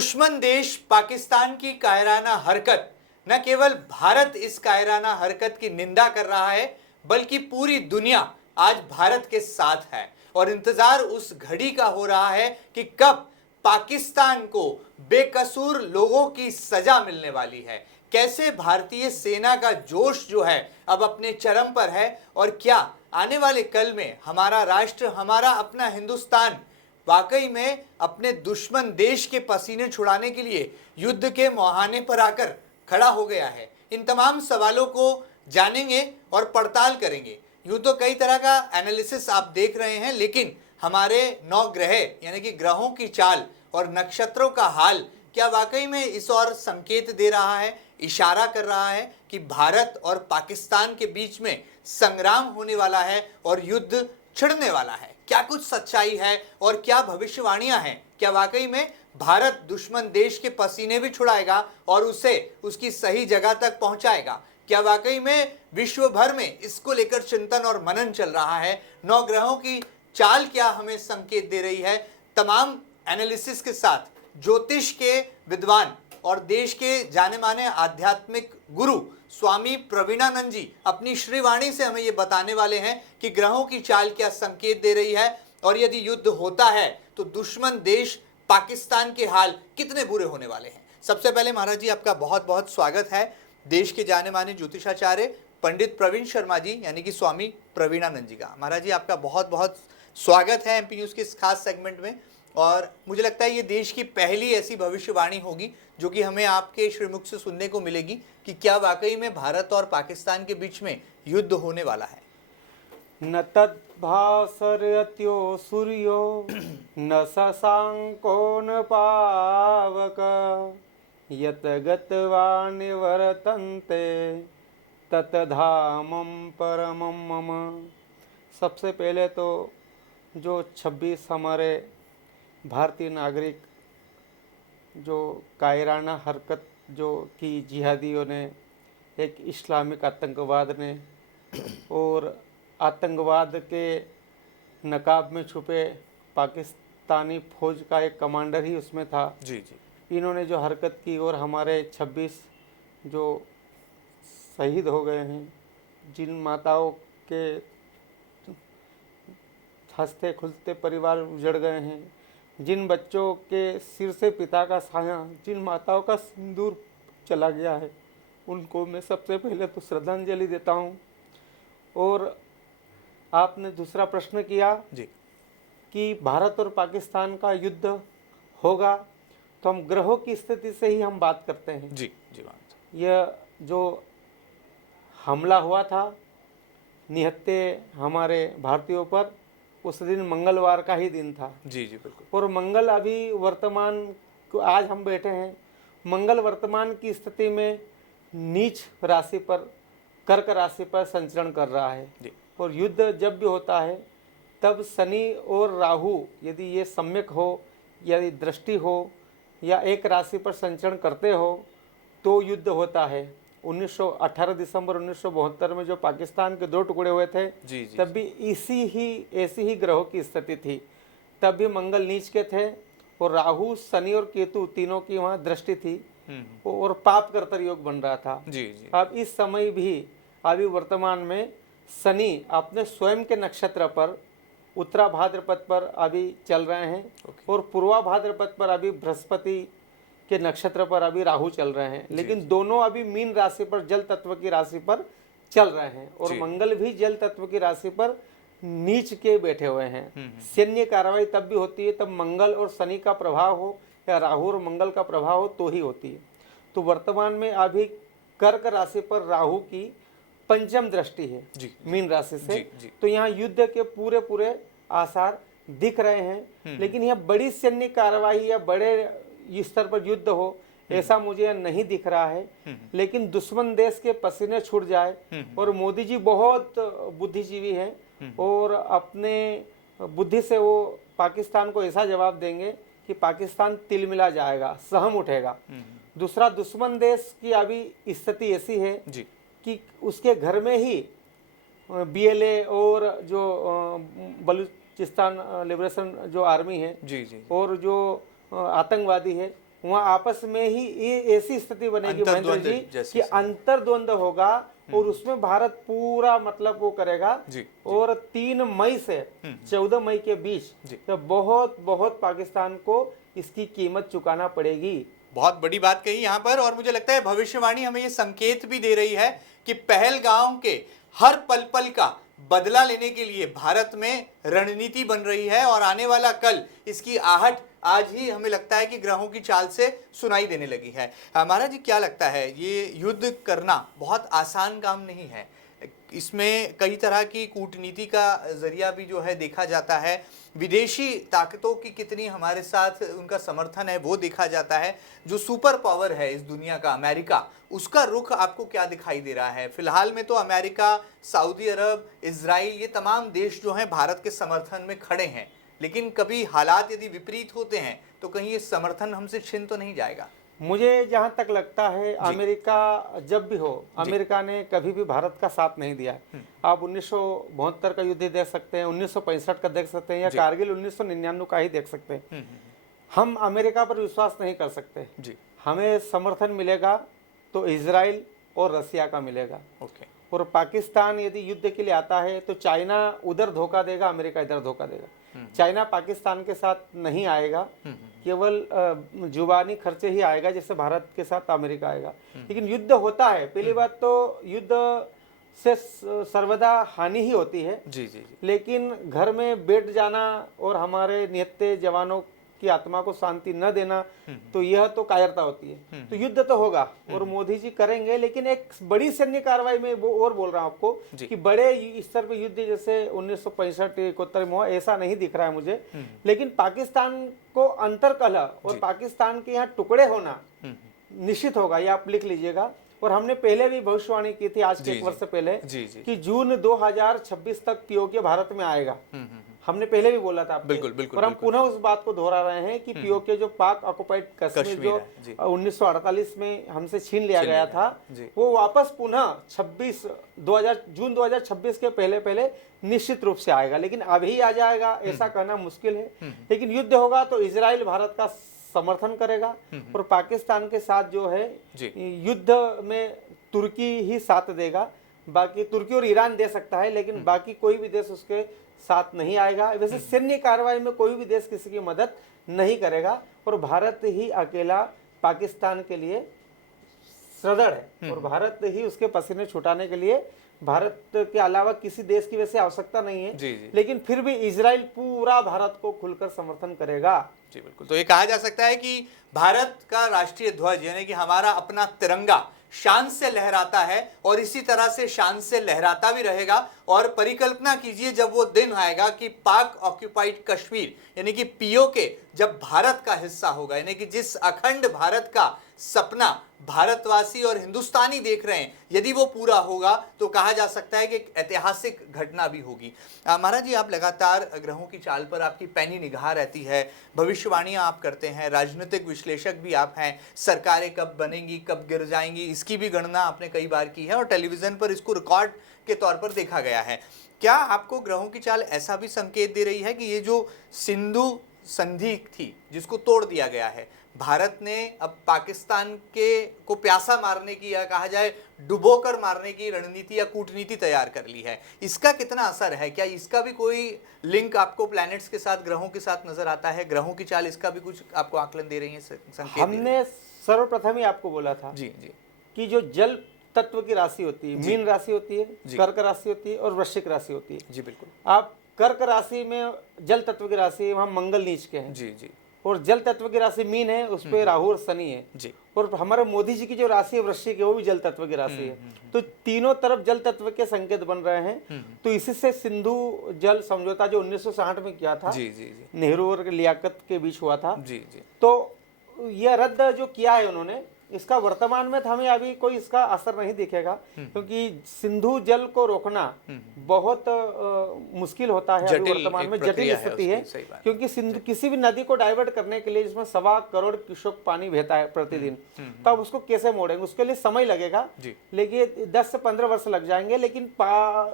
दुश्मन देश पाकिस्तान की कायराना हरकत, न केवल भारत इस कायराना हरकत की निंदा कर रहा है बल्कि पूरी दुनिया आज भारत के साथ है और इंतजार उस घड़ी का हो रहा है कि कब पाकिस्तान को बेकसूर लोगों की सजा मिलने वाली है। कैसे भारतीय सेना का जोश जो है अब अपने चरम पर है और क्या आने वाले कल में हमारा राष्ट्र, हमारा अपना हिंदुस्तान वाकई में अपने दुश्मन देश के पसीने छुड़ाने के लिए युद्ध के मुहाने पर आकर खड़ा हो गया है। इन तमाम सवालों को जानेंगे और पड़ताल करेंगे। यूं तो कई तरह का एनालिसिस आप देख रहे हैं, लेकिन हमारे नौ ग्रह यानी कि ग्रहों की चाल और नक्षत्रों का हाल क्या वाकई में इस ओर संकेत दे रहा है, इशारा कर रहा है कि भारत और पाकिस्तान के बीच में संग्राम होने वाला है और युद्ध छिड़ने वाला है। क्या कुछ सच्चाई है और क्या भविष्यवाणियां हैं? क्या वाकई में भारत दुश्मन देश के पसीने भी छुड़ाएगा और उसे उसकी सही जगह तक पहुंचाएगा? क्या वाकई में विश्व भर में इसको लेकर चिंतन और मनन चल रहा है? नौ ग्रहों की चाल क्या हमें संकेत दे रही है? तमाम एनालिसिस के साथ ज्योतिष के विद्वान और देश के जाने माने आध्यात्मिक गुरु स्वामी प्रवीणानंद जी अपनी श्रीवाणी से हमें ये बताने वाले हैं कि ग्रहों की चाल क्या संकेत दे रही है और यदि युद्ध होता है तो दुश्मन देश पाकिस्तान के हाल कितने बुरे होने वाले हैं। सबसे पहले महाराज जी आपका बहुत बहुत स्वागत है। देश के जाने माने ज्योतिषाचार्य पंडित प्रवीण शर्मा जी यानी कि स्वामी प्रवीणानंद जी का महाराज जी आपका बहुत बहुत स्वागत है एमपी न्यूज के इस खास सेगमेंट में। और मुझे लगता है ये देश की पहली ऐसी भविष्यवाणी होगी जो कि हमें आपके श्रीमुख से सुनने को मिलेगी कि क्या वाकई में भारत और पाकिस्तान के बीच में युद्ध होने वाला है। न तद्भासरत्यो सूर्यो न शशांको न पावक यत गत्वा निवर्तन्ते ततधामं परमं मम। सबसे पहले तो जो 26 हमारे भारतीय नागरिक जो कायराना हरकत जो की जिहादियों ने, एक इस्लामिक आतंकवाद ने और आतंकवाद के नकाब में छुपे पाकिस्तानी फौज का एक कमांडर ही उसमें था। जी। इन्होंने जो हरकत की और हमारे 26 जो शहीद हो गए हैं, जिन माताओं के हंसते खुलते परिवार उजड़ गए हैं, जिन बच्चों के सिर से पिता का साया, जिन माताओं का सिंदूर चला गया है, उनको मैं सबसे पहले तो श्रद्धांजलि देता हूँ। और आपने दूसरा प्रश्न किया जी कि भारत और पाकिस्तान का युद्ध होगा, तो हम ग्रहों की स्थिति से ही हम बात करते हैं। जी यह जो हमला हुआ था निहत्थे हमारे भारतीयों पर, उस दिन मंगलवार का ही दिन था। जी बिल्कुल। और मंगल अभी वर्तमान को आज हम बैठे हैं, मंगल वर्तमान की स्थिति में नीच राशि पर, कर्क राशि पर संचरण कर रहा है। जी। और युद्ध जब भी होता है तब शनि और राहु यदि ये सम्यक हो, यदि दृष्टि हो या एक राशि पर संचरण करते हो तो युद्ध होता है। 18 दिसंबर 1972 में जो पाकिस्तान के 2 टुकड़े हुए थे, तब भी ऐसी ही ग्रहों की स्थिति थी। तब भी मंगल नीच के थे और राहु, शनि और केतु तीनों की वहाँ दृष्टि थी और पाप कर्तर योग बन रहा था। जी। अब इस समय भी अभी वर्तमान में शनि अपने स्वयं के नक्षत्र पर उत्तरा भाद्रपद पर अभी चल रहे हैं और पूर्वा भाद्रपद पर अभी बृहस्पति के नक्षत्र पर अभी राहु चल रहे हैं। लेकिन दोनों अभी मीन राशि पर, जल तत्व की राशि पर चल रहे हैं और मंगल भी जल तत्व की राशि पर नीच के बैठे हुए हैं। सैन्य कार्रवाई तब भी होती है तब मंगल और शनि का प्रभाव हो या राहु और मंगल का प्रभाव हो तो ही होती है। तो वर्तमान में अभी कर्क राशि पर राहु की पंचम दृष्टि है मीन राशि से। तो यहाँ युद्ध के पूरे आसार दिख रहे हैं, लेकिन यह बड़ी सैन्य कार्रवाई या बड़े स्तर पर युद्ध हो ऐसा मुझे नहीं दिख रहा है। लेकिन दुश्मन देश के पसीने छूट जाए, और मोदी जी बहुत बुद्धिजीवी हैं और अपने बुद्धि से वो पाकिस्तान को ऐसा जवाब देंगे कि पाकिस्तान तिलमिला जाएगा, सहम उठेगा। दूसरा, दुश्मन देश की अभी स्थिति ऐसी है कि उसके घर में ही BLA और जो बलूचिस्तान लिबरेशन जो आर्मी है और जो आतंकवादी है, वहाँ आपस में ही ये ऐसी स्थिति बनेगी महेंद्र अंतर्द्वंद जी जैसी कि अंतर्द्वंद होगा और उसमें भारत पूरा मतलब वो करेगा जी, और 3 मई से 14 मई के बीच तो बहुत बहुत पाकिस्तान को इसकी कीमत चुकाना पड़ेगी। बहुत बड़ी बात कही यहाँ पर, और मुझे लगता है भविष्यवाणी हमें ये संकेत भी दे रही है कि पहलगाम के हर पल पल का बदला लेने के लिए भारत में रणनीति बन रही है, और आने वाला कल इसकी आहट आज ही हमें लगता है कि ग्रहों की चाल से सुनाई देने लगी है। महाराज जी, क्या लगता है ये युद्ध करना बहुत आसान काम नहीं है, इसमें कई तरह की कूटनीति का जरिया भी जो है देखा जाता है, विदेशी ताकतों की कितनी हमारे साथ उनका समर्थन है वो देखा जाता है। जो सुपर पावर है इस दुनिया का अमेरिका, उसका रुख आपको क्या दिखाई दे रहा है? फिलहाल में तो अमेरिका, सऊदी अरब, इजराइल, ये तमाम देश जो हैं भारत के समर्थन में खड़े हैं, लेकिन कभी हालात यदि विपरीत होते हैं तो कहीं ये समर्थन हमसे छिन तो नहीं जाएगा? मुझे जहां तक लगता है अमेरिका जब भी हो, अमेरिका ने कभी भी भारत का साथ नहीं दिया है। आप 1972 का युद्ध देख सकते हैं, 1965 का देख सकते हैं, या कारगिल 1999 का ही देख सकते हैं। हम अमेरिका पर विश्वास नहीं कर सकते जी। हमें समर्थन मिलेगा तो इजराइल और रसिया का मिलेगा। और पाकिस्तान यदि युद्ध के लिए आता है तो चाइना उधर धोखा देगा, अमेरिका इधर धोखा देगा। चाइना पाकिस्तान के साथ नहीं आएगा, केवल जुबानी खर्चे ही आएगा जैसे भारत के साथ अमेरिका आएगा। लेकिन युद्ध होता है, पहली बात तो युद्ध से सर्वदा हानि ही होती है जी। लेकिन घर में बैठ जाना और हमारे निहत्थे जवानों की आत्मा को शांति न देना, तो यह तो कायरता होती है। तो युद्ध तो होगा और मोदी जी करेंगे, लेकिन एक बड़ी सैन्य कार्रवाई में वो और बोल रहा हूं आपको कि बड़े स्तर पे युद्ध जैसे 1965-71 में हुआ, ऐसा नहीं दिख रहा है मुझे। लेकिन पाकिस्तान को अंतरकलह और पाकिस्तान के यहाँ टुकड़े होना निश्चित होगा, ये आप लिख लीजिएगा। और हमने पहले भी भविष्यवाणी की थी आज के 1 वर्ष से पहले कि जून 2026 तक पीओके भारत में आएगा। हमने पहले भी बोला था बिल्कुल, और हम पुनः उस बात को दोहरा रहे हैं कि पीओके जो पाक ऑक्युपाइड कश्मीर जो 1948 में हमसे छीन लिया गया था, वो वापस पुनः जून 2026 के पहले निश्चित रूप से आएगा। लेकिन अभी आ जाएगा ऐसा कहना मुश्किल है। लेकिन युद्ध होगा तो इजराइल भारत का समर्थन करेगा और पाकिस्तान के साथ जो है युद्ध में तुर्की ही साथ देगा। बाकी तुर्की और ईरान दे सकता है, लेकिन बाकी कोई भी देश उसके साथ नहीं आएगा। वैसे सैन्य कार्रवाई में कोई भी देश किसी की मदद नहीं करेगा और भारत ही अकेला पाकिस्तान के लिए सदृढ़ है और भारत ही उसके पसीने छुटाने के लिए, भारत के अलावा किसी देश की वैसे आवश्यकता नहीं है जी। लेकिन फिर भी इजराइल पूरा भारत को खुलकर समर्थन करेगा जी। बिल्कुल, तो ये कहा जा सकता है कि भारत का राष्ट्रीय ध्वज यानी कि हमारा अपना तिरंगा शान से लहराता है और इसी तरह से शान से लहराता भी रहेगा। और परिकल्पना कीजिए जब वो दिन आएगा कि पाक ऑक्युपाइड कश्मीर यानी कि पीओके जब भारत का हिस्सा होगा, यानी कि जिस अखंड भारत का सपना भारतवासी और हिंदुस्तानी देख रहे हैं, यदि वो पूरा होगा तो कहा जा सकता है कि एक ऐतिहासिक घटना भी होगी। महाराज जी, आप लगातार ग्रहों की चाल पर आपकी पैनी निगाह रहती है, भविष्यवाणियां आप करते हैं, राजनीतिक विश्लेषक भी आप हैं, सरकारें कब बनेंगी कब गिर जाएंगी इसकी भी गणना आपने कई बार की है और टेलीविजन पर इसको रिकॉर्ड के तौर पर देखा गया है। क्या आपको ग्रहों की चाल ऐसा भी संकेत दे रही है कि ये जो सिंधु संधि थी जिसको तोड़ दिया गया है, भारत ने अब पाकिस्तान के को प्यासा मारने की या कहा जाए डुबोकर मारने की रणनीति या कूटनीति तैयार कर ली है, इसका कितना असर है? क्या इसका भी कोई लिंक आपको प्लैनेट्स के साथ, ग्रहों के साथ नजर आता है? ग्रहों की चाल इसका भी कुछ आपको आकलन दे रही है, संकेत? हमने सर्वप्रथम ही आपको बोला था जी कि जो जल तत्व की राशि होती है, मीन राशि होती है, कर्क राशि होती है और वृश्चिक राशि होती है जी। बिल्कुल, आप कर्क राशि में जल तत्व की राशि, वहां मंगल नीच के हैं जी। और जल तत्व की राशि मीन है, उस पे राहु और शनि है जी। और हमारे मोदी जी की जो राशि है वृश्चिक है, वो भी जल तत्व की राशि है। तो तीनों तरफ जल तत्व के संकेत बन रहे हैं। तो इसी से सिंधु जल समझौता जो 1960 में किया था नेहरू और लियाकत के बीच हुआ था जी। तो यह रद्द जो किया है उन्होंने, इसका वर्तमान में हमें अभी कोई इसका असर नहीं दिखेगा, क्योंकि सिंधु जल को रोकना बहुत मुश्किल होता है। अभी वर्तमान में जटिल स्थिति है, क्योंकि सिंधु किसी भी नदी को डाइवर्ट करने के लिए जिसमें 1.25 करोड़ क्यूसेक पानी बहता है प्रतिदिन, तब उसको कैसे मोड़ेंगे, उसके लिए समय लगेगा। लेकिन 10 से 15 वर्ष लग जाएंगे, लेकिन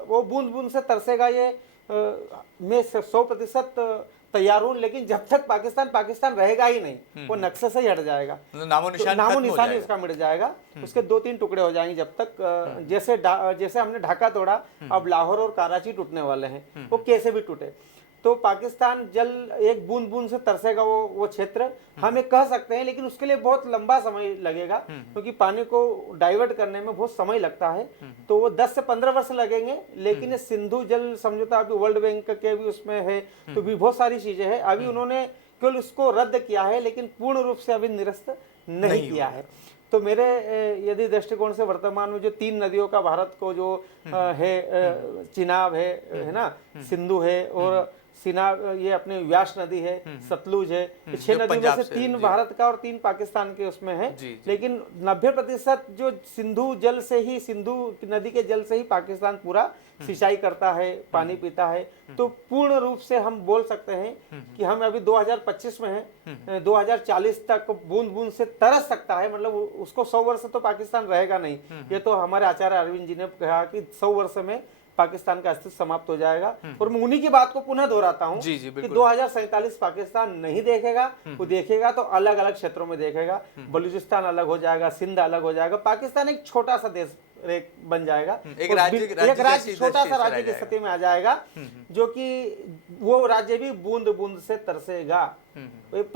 वो बूंद बूंद से तरसेगा। ये मैं 100% तैयार हूं, लेकिन जब तक पाकिस्तान पाकिस्तान रहेगा ही नहीं, वो नक्शे से ही हट जाएगा, नामो निशान नामो खत्म हो निशान ही जाएगा। उसका मिट जाएगा। उसके 2-3 टुकड़े हो जाएंगे जब तक जैसे हमने ढाका तोड़ा, अब लाहौर और कराची टूटने वाले हैं, वो कैसे भी टूटे। तो पाकिस्तान जल एक बूंद बूंद से तरसेगा वो क्षेत्र, हम ये कह सकते हैं, लेकिन उसके लिए बहुत लंबा समय लगेगा, क्योंकि पानी को डाइवर्ट करने में बहुत समय लगता है। तो वो 10 से 15 वर्ष लगेंगे, लेकिन ये सिंधु जल समझौता अभी वर्ल्ड बैंक के भी उसमें है, तो भी बहुत सारी चीजें हैं। अभी उन्होंने केवल उसको रद्द किया है, लेकिन पूर्ण रूप से अभी निरस्त नहीं किया है। तो मेरे यदि दृष्टिकोण से वर्तमान में जो 3 नदियों का भारत को जो है, चिनाब है ना, सिंधु है, और ये अपने व्यास नदी है, सतलुज है, 6 नदियों में से 3 भारत का और 3 पाकिस्तान के उसमें है। लेकिन 90% जो सिंधु जल से ही, सिंधु नदी के जल से ही पाकिस्तान पूरा सिंचाई करता है, पानी पीता है। तो पूर्ण रूप से हम बोल सकते हैं कि हम अभी 2025 में हैं, 2040 तक बूंद बूंद से तरस सकता है, मतलब उसको 100 वर्ष तो पाकिस्तान रहेगा नहीं। ये तो हमारे आचार्य अरविंद जी ने कहा कि 100 वर्ष में पाकिस्तान का अस्तित्व समाप्त हो जाएगा। और मैं उन्हीं की बात को पुनः दोहराता हूं कि 2047 पाकिस्तान नहीं देखेगा, वो देखेगा तो अलग अलग क्षेत्रों में देखेगा। बलूचिस्तान अलग हो जाएगा, सिंध अलग हो जाएगा, पाकिस्तान एक छोटा सा देश बन जाएगा, एक राज्य, छोटा सा राज्य की स्थिति में आ जाएगा, जो कि वो राज्य भी बूंद बूंद से तरसेगा,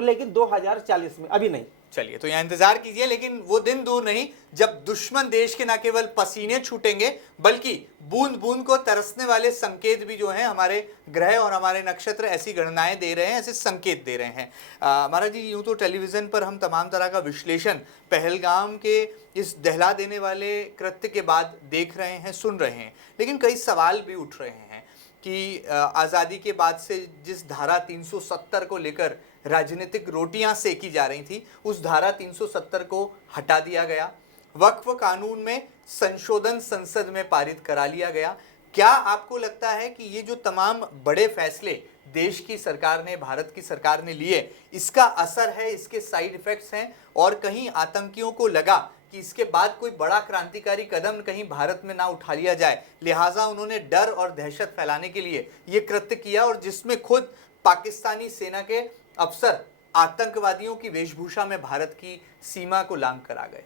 लेकिन 2040 में, अभी नहीं। चलिए, तो यहाँ इंतजार कीजिए, लेकिन वो दिन दूर नहीं जब दुश्मन देश के न केवल पसीने छूटेंगे, बल्कि बूंद बूंद को तरसने वाले संकेत भी जो हैं हमारे ग्रह और हमारे नक्षत्र ऐसी गणनाएं दे रहे हैं, ऐसे संकेत दे रहे हैं। महाराज जी, यूं तो टेलीविजन पर हम तमाम तरह का विश्लेषण पहलगाम के इस दहला देने वाले कृत्य के बाद देख रहे हैं, सुन रहे हैं, लेकिन कई सवाल भी उठ रहे हैं कि आज़ादी के बाद से जिस धारा 370 को लेकर राजनीतिक रोटियां सेकी जा रही थी, उस धारा 370 को हटा दिया गया, वक्फ कानून में संशोधन संसद में पारित करा लिया गया। क्या आपको लगता है कि ये जो तमाम बड़े फैसले देश की सरकार ने, भारत की सरकार ने लिए, इसका असर है, इसके साइड इफेक्ट्स हैं, और कहीं आतंकियों को लगा कि इसके बाद कोई बड़ा क्रांतिकारी कदम कहीं भारत में ना उठा लिया जाए, लिहाजा उन्होंने डर और दहशत फैलाने के लिए ये कृत्य किया, और जिसमें खुद पाकिस्तानी सेना के अफसर आतंकवादियों की वेशभूषा में भारत की सीमा को लांघ कर आ गए?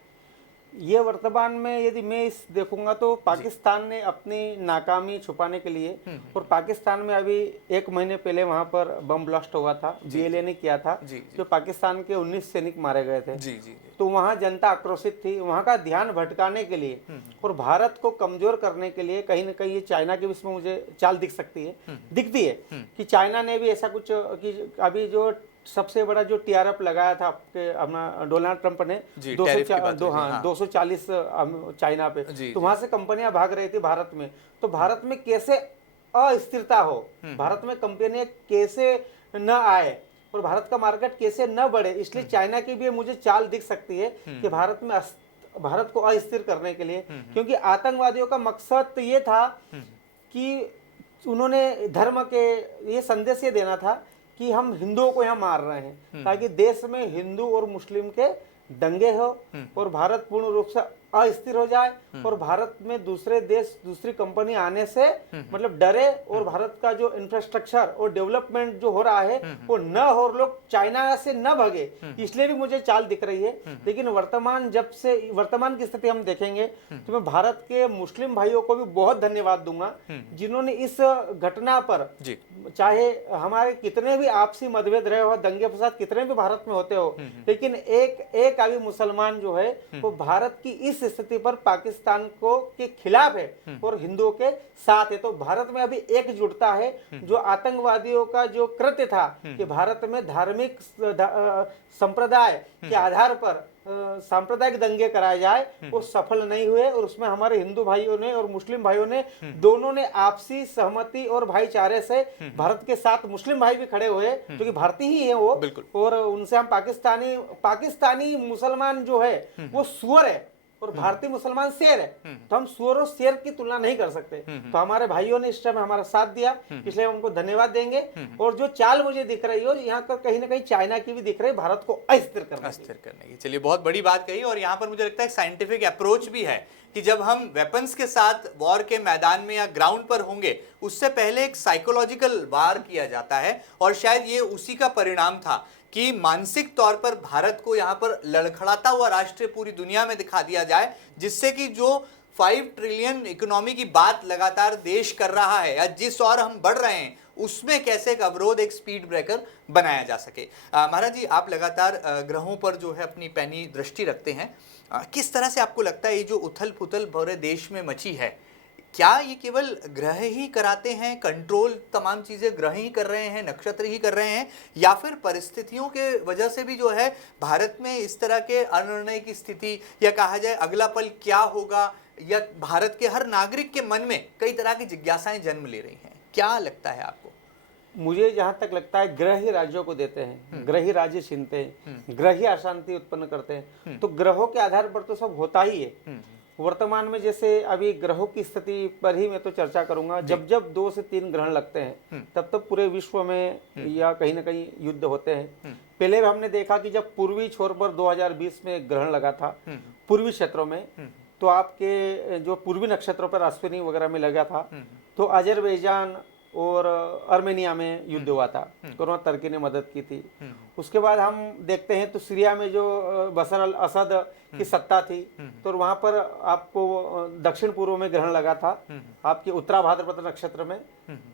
ये वर्तमान में यदि मैं इस देखूंगा तो पाकिस्तान ने अपनी नाकामी छुपाने के लिए, और पाकिस्तान में अभी 1 महीने पहले वहां पर बम ब्लास्ट हुआ था, BLA ने किया था, जो पाकिस्तान के 19 सैनिक मारे गए थे। तो वहां जनता आक्रोशित थी, वहां का ध्यान भटकाने के लिए और भारत को कमजोर करने के लिए कहीं ना कहीं ये चाइना के इसमें मुझे चाल दिखती है कि चाइना ने भी ऐसा कुछ कि अभी जो सबसे बड़ा जो TRF लगाया था आपके अपना डोनाल्ड ट्रंप ने 240 चाइना पे, तो वहां से कंपनियां भाग रही थी भारत में। तो भारत में कैसे अस्थिरता हो, भारत में कंपनियां कैसे न आए और भारत का मार्केट कैसे न बढ़े, इसलिए चाइना की भी मुझे चाल दिख सकती है कि भारत को अस्थिर करने के लिए, क्योंकि आतंकवादियों का मकसद ये था कि उन्होंने धर्म के ये संदेश ये देना था कि हम हिंदुओं को यहाँ मार रहे हैं, ताकि देश में हिंदू और मुस्लिम के दंगे हो और भारत पूर्ण रूप से अस्थिर हो जाए, और भारत में दूसरे देश, दूसरी कंपनी आने से मतलब डरे, और भारत का जो इंफ्रास्ट्रक्चर और डेवलपमेंट जो हो रहा है वो न हो, और लोग चाइना से न भगे, इसलिए भी मुझे चाल दिख रही है। लेकिन वर्तमान की स्थिति हम देखेंगे तो मैं भारत के मुस्लिम भाइयों को भी बहुत धन्यवाद दूंगा, जिन्होंने इस घटना पर, चाहे हमारे कितने भी आपसी मतभेद रहे हो, दंगे फसाद कितने भी भारत में होते हो, लेकिन एक अभी मुसलमान जो है वो भारत की इस स्थिति पर पाकिस्तान को के खिलाफ है और हिंदुओं के साथ है। तो भारत में अभी एकजुटता है। जो आतंकवादियों का जो कृत्य था कि भारत में धार्मिक संप्रदाय के आधार पर सांप्रदायिक दंगे कराए जाए, वो सफल नहीं हुए, और उसमें हमारे हिंदू भाइयों ने और मुस्लिम भाइयों ने दोनों ने आपसी सहमति और भाईचारे से भारत के साथ मुस्लिम भाई भी खड़े हुए, जो कि भारतीय ही है वो, और उनसे हम पाकिस्तानी मुसलमान जो है वो सुअर है और भारतीय मुसलमान शेर है, तो हम सुअर और शेर की तुलना नहीं कर सकते। तो हमारे भाइयों ने इस टाइम हमारा साथ दिया, इसलिए हम उनको धन्यवाद देंगे। और जो चाल मुझे दिख रही हो यहाँ पर कहीं ना कहीं चाइना की भी दिख रही है, भारत को अस्थिर करने की। चलिए, बहुत बड़ी बात कही, और यहाँ पर मुझे लगता है साइंटिफिक अप्रोच भी है कि जब हम वेपन्स के साथ वॉर के मैदान में या ग्राउंड पर होंगे, उससे पहले एक साइकोलॉजिकल वार किया जाता है। और शायद ये उसी का परिणाम था कि मानसिक तौर पर भारत को यहाँ पर लड़खड़ाता हुआ राष्ट्र पूरी दुनिया में दिखा दिया जाए, जिससे कि जो 5 ट्रिलियन इकोनॉमी की बात लगातार देश कर रहा है या जिस और हम बढ़ रहे हैं, उसमें कैसे एक अवरोध, एक स्पीड ब्रेकर बनाया जा सके। महाराज जी, आप लगातार ग्रहों पर जो है अपनी पैनी दृष्टि रखते हैं। किस तरह से आपको लगता है ये जो उथल पुथल पूरे देश में मची है, क्या ये केवल ग्रह ही कराते हैं कंट्रोल, तमाम चीज़ें ग्रह ही कर रहे हैं, नक्षत्र ही कर रहे हैं, या फिर परिस्थितियों के वजह से भी जो है भारत में इस तरह के अनिर्णय की स्थिति, या कहा जाए अगला पल क्या होगा, या भारत के हर नागरिक के मन में कई तरह की जिज्ञासाएं जन्म ले रही हैं? क्या लगता है आपको? मुझे जहाँ तक लगता है ग्रह ही राज्यों को देते हैं, ग्रह ही राज्य छीनते हैं, ग्रह ही अशांति उत्पन्न करते हैं। तो ग्रहों के आधार पर तो सब होता ही है। वर्तमान में जैसे अभी ग्रहों की स्थिति पर ही मैं तो चर्चा करूंगा। जब जब 2 से 3 ग्रहण लगते हैं तब तब पूरे विश्व में या कहीं ना कहीं युद्ध होते हैं। पहले हमने देखा कि जब पूर्वी छोर पर 2020 में ग्रहण लगा था पूर्वी क्षेत्रों में, तो आपके जो पूर्वी नक्षत्रों पर अश्विनी वगैरह में लगा था, तो अजरबैजान और अर्मेनिया में युद्ध हुआ था, कोरोना तुर्की ने मदद की थी। उसके बाद हम देखते हैं तो सीरिया में जो बशर अल असद की सत्ता थी, तो वहां पर आपको दक्षिण पूर्व में ग्रहण लगा था आपके उत्तरा भाद्रपद नक्षत्र में,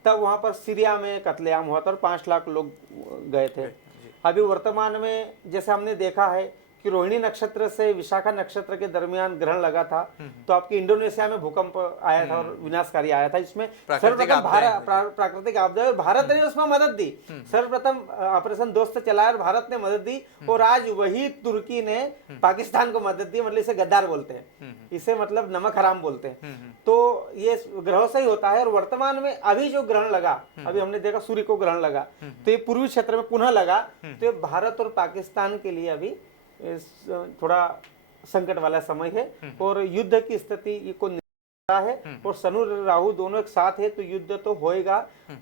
तब वहां पर सीरिया में कत्लेआम हुआ था और 5 लाख लोग गए थे। अभी वर्तमान में जैसे हमने देखा है कि रोहिणी नक्षत्र से विशाखा नक्षत्र के दर्मियान ग्रहण लगा था, तो आपके इंडोनेशिया में भूकंप आया था और विनाशकारी आया था। इसमें सर्वप्रथम प्राकृतिक आपदा, भारत ने उसमें मदद दी। सर्वप्रथम ऑपरेशन दोस्त चलाया और भारत ने मदद दी, और आज वही तुर्की ने पाकिस्तान को मदद दी। मतलब इसे गद्दार बोलते हैं, इसे मतलब नमक हराम बोलते हैं। तो ये ग्रहों से ही होता है। और वर्तमान में अभी जो ग्रहण लगा, अभी हमने देखा सूर्य को ग्रहण लगा, तो ये पूर्वी क्षेत्र में पुनः लगा, तो ये भारत और पाकिस्तान के लिए अभी थोड़ा संकट वाला समय है और युद्ध की स्थिति को है। और शनि राहु दोनों एक साथ है, तो युद्ध तो होएगा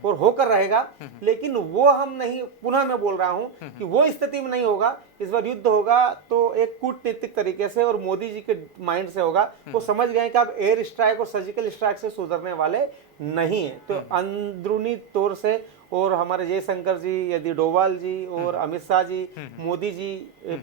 और होकर रहेगा। लेकिन वो हम नहीं, पुनः मैं बोल रहा हूं कि वो स्थिति में नहीं होगा। इस बार युद्ध होगा तो एक कूटनीतिक तरीके से, और मोदी जी के माइंड से होगा। वो समझ गए कि अब एयर स्ट्राइक और सर्जिकल स्ट्राइक से सुधरने वाले नहीं है। तो अंदरूनी तौर से, और हमारे जयशंकर जी, यदि डोवाल जी और अमित शाह जी, मोदी जी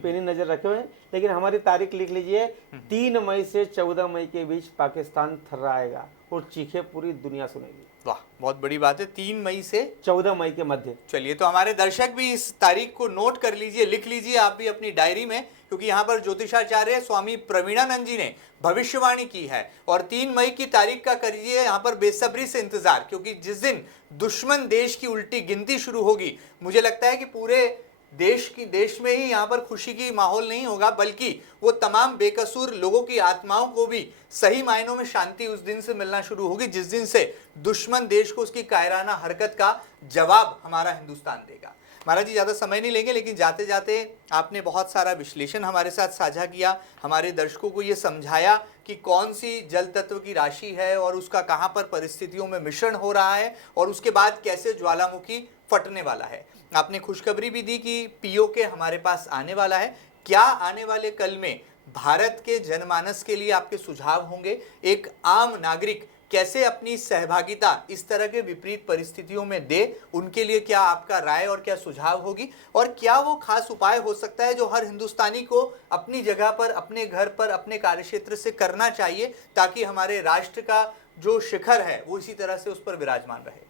पेनी नजर रखे हुए हैं। लेकिन हमारी तारीख लिख लीजिए, 3 मई से 14 मई के बीच पाकिस्तान थर्राएगा और चीखे पूरी दुनिया सुनेगी। वाह, बहुत बड़ी बात है। 3 मई से 14 मई के मध्य। चलिए, तो हमारे दर्शक भी इस तारीख को नोट कर लीजिए, लिख लीजिए आप भी अपनी डायरी में, क्योंकि यहाँ पर ज्योतिषाचार्य स्वामी प्रवीणानंद जी ने भविष्यवाणी की है। और 3 मई की तारीख का करिए यहाँ पर बेसब्री से इंतजार, क्योंकि जिस दिन दुश्मन देश की उल्टी गिनती शुरू होगी, मुझे लगता है कि पूरे देश में ही यहाँ पर खुशी की माहौल नहीं होगा, बल्कि वो तमाम बेकसूर लोगों की आत्माओं को भी सही मायनों में शांति उस दिन से मिलना शुरू होगी, जिस दिन से दुश्मन देश को उसकी कायराना हरकत का जवाब हमारा हिंदुस्तान देगा। महाराज जी, ज़्यादा समय नहीं लेंगे, लेकिन जाते जाते आपने बहुत सारा विश्लेषण हमारे साथ साझा किया, हमारे दर्शकों को ये समझाया कि कौन सी जल तत्व की राशि है और उसका कहाँ पर परिस्थितियों में मिश्रण हो रहा है, और उसके बाद कैसे ज्वालामुखी फटने वाला है। आपने खुशखबरी भी दी कि पीओके हमारे पास आने वाला है। क्या आने वाले कल में भारत के जनमानस के लिए आपके सुझाव होंगे? एक आम नागरिक कैसे अपनी सहभागिता इस तरह के विपरीत परिस्थितियों में दे, उनके लिए क्या आपका राय और क्या सुझाव होगी? और क्या वो खास उपाय हो सकता है जो हर हिंदुस्तानी को अपनी जगह पर, अपने घर पर, अपने कार्यक्षेत्र से करना चाहिए, ताकि हमारे राष्ट्र का जो शिखर है वो इसी तरह से उस पर विराजमान रहे?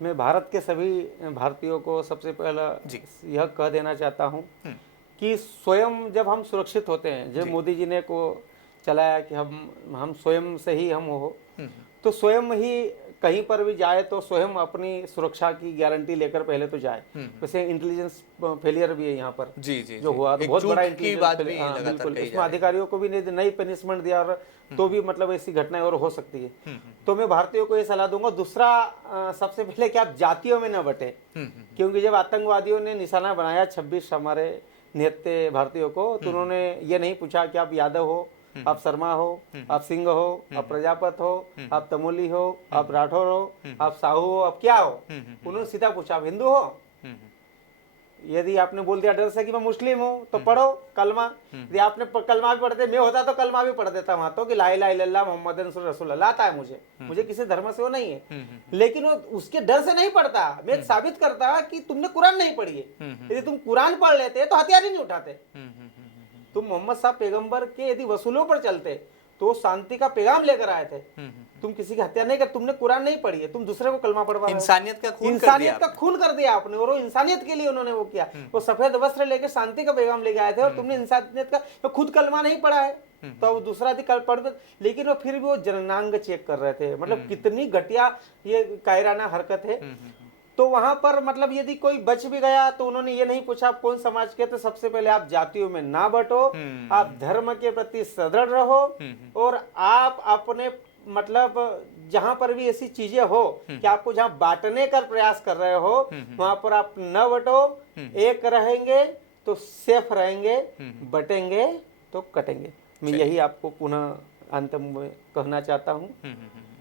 मैं भारत के सभी भारतीयों को सबसे पहला यह कह देना चाहता हूं कि स्वयं जब हम सुरक्षित होते हैं, जब मोदी जी ने को चलाया कि हम स्वयं से ही हम हो, तो स्वयं ही कहीं पर भी जाए तो स्वयं अपनी सुरक्षा की गारंटी लेकर पहले तो जाए। वैसे इंटेलिजेंस फेलियर भी है यहाँ पर जी जो हुआ, तो बहुत बड़ा इंटेलिजेंस बिल्कुल, इसमें अधिकारियों को भी नई पनिशमेंट दिया, और तो भी मतलब ऐसी घटनाएं और हो सकती है। तो मैं भारतीयों को ये सलाह दूंगा। दूसरा, सबसे पहले कि आप जातियों में न बटे, क्योंकि जब आतंकवादियों ने निशाना बनाया 26 हमारे निहत्थे भारतीयों को, तो उन्होंने ये नहीं पूछा कि आप यादव हो, आप शर्मा हो, आप सिंह हो, आप प्रजापत हो, आप तमोली हो, आप राठौर हो, आप साहू हो, आप क्या हो। उन्होंने सीधा पूछा आप हिंदू हो। यदि आपने बोल दिया डर से कि मैं मुस्लिम हूँ तो पढ़ो कलमा, यदि आपने कलमा भी पढ़ते, मैं होता तो कलमा भी पढ़ देता वहां तो कि ला इलाहा इल्लल्लाह मोहम्मद रसूलुल्लाह आता है मुझे किसी धर्म से वो नहीं है। लेकिन वो उसके डर से नहीं पढ़ता, मैं साबित करता कि तुमने कुरान नहीं पढ़ी है। यदि तुम कुरान पढ़ लेते तो हथियार ही नहीं उठाते। तुम मोहम्मद साहब पैगंबर के यदि वसूलों पर चलते तो शांति का पैगाम लेकर आए थे। तुम किसी की हत्या नहीं कर, तुमने कुरान नहीं पढ़ी है, तुम दूसरे को कलमा पढ़वा, इंसानियत का खून कर दिया आपने। और वो इंसानियत के लिए उन्होंने वो किया, वो सफेद वस्त्र लेके शांति का पैगाम लेके आए थे और तुमने इंसानियत का तो खुद कलमा नहीं पढ़ा है तो दूसरा भी कल पढ़, लेकिन वो फिर भी वो जननांग चेक कर रहे थे। मतलब कितनी घटिया ये कायराना हरकत है। तो वहां पर मतलब यदि कोई बच भी गया तो उन्होंने ये नहीं पूछा आप कौन समाज के, तो सबसे पहले आप जातियों में ना बंटो, आप धर्म के प्रति सदृढ़ रहो और आप अपने मतलब जहां पर भी ऐसी चीजें हो कि आपको जहां बांटने का प्रयास कर रहे हो वहां पर आप न बटो। एक रहेंगे तो सेफ रहेंगे, बटेंगे तो कटेंगे। मैं यही आपको पुनः अंत में कहना चाहता हूँ।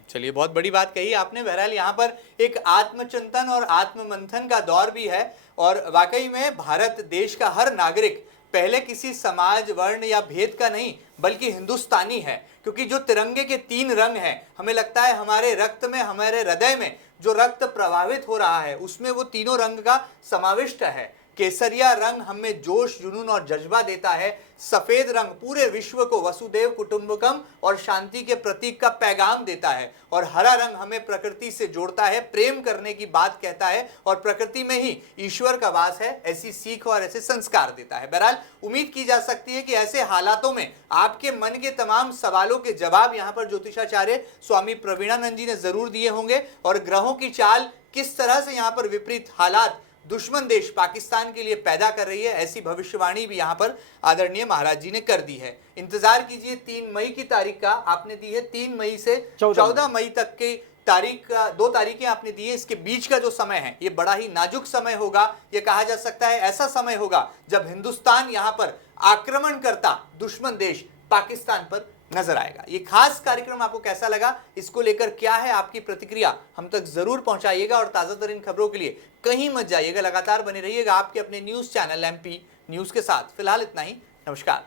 चलिए, बहुत बड़ी बात कही आपने। बहरहाल यहाँ पर एक आत्मचिंतन और आत्ममंथन का दौर भी है और वाकई में भारत देश का हर नागरिक पहले किसी समाज, वर्ण या भेद का नहीं बल्कि हिंदुस्तानी है, क्योंकि जो तिरंगे के 3 रंग हैं, हमें लगता है हमारे रक्त में, हमारे हृदय में जो रक्त प्रवाहित हो रहा है उसमें वो तीनों रंग का समाविष्ट है। केसरिया रंग हमें जोश, जुनून और जज्बा देता है। सफेद रंग पूरे विश्व को वसुदेव कुटुंबकम और शांति के प्रतीक का पैगाम देता है और हरा रंग हमें प्रकृति से जोड़ता है, प्रेम करने की बात कहता है और प्रकृति में ही ईश्वर का वास है, ऐसी सीख और ऐसे संस्कार देता है। बहरहाल उम्मीद की जा सकती है कि ऐसे हालातों में आपके मन के तमाम सवालों के जवाब यहाँ पर ज्योतिषाचार्य स्वामी प्रवीणानंद जी ने जरूर दिए होंगे और ग्रहों की चाल किस तरह से यहाँ पर विपरीत हालात दुश्मन देश पाकिस्तान के लिए पैदा कर रही है, ऐसी भविष्यवाणी भी यहाँ पर आदरणीय महाराज जी ने कर दी है। इंतजार कीजिए 3 मई की तारीख का, आपने दी है 3 मई से 14 मई तक की तारीख का, 2 तारीखें आपने दी है। इसके बीच का जो समय है ये बड़ा ही नाजुक समय होगा। ये कहा जा सकता है ऐसा समय होगा जब हिंदुस्तान यहाँ पर आक्रमण करता दुश्मन देश पाकिस्तान पर नजर आएगा। ये खास कार्यक्रम आपको कैसा लगा, इसको लेकर क्या है आपकी प्रतिक्रिया, हम तक जरूर पहुंचाइएगा और ताजा तरीन खबरों के लिए कहीं मत जाइएगा, लगातार बने रहिएगा आपके अपने न्यूज चैनल MP न्यूज के साथ। फिलहाल इतना ही, नमस्कार।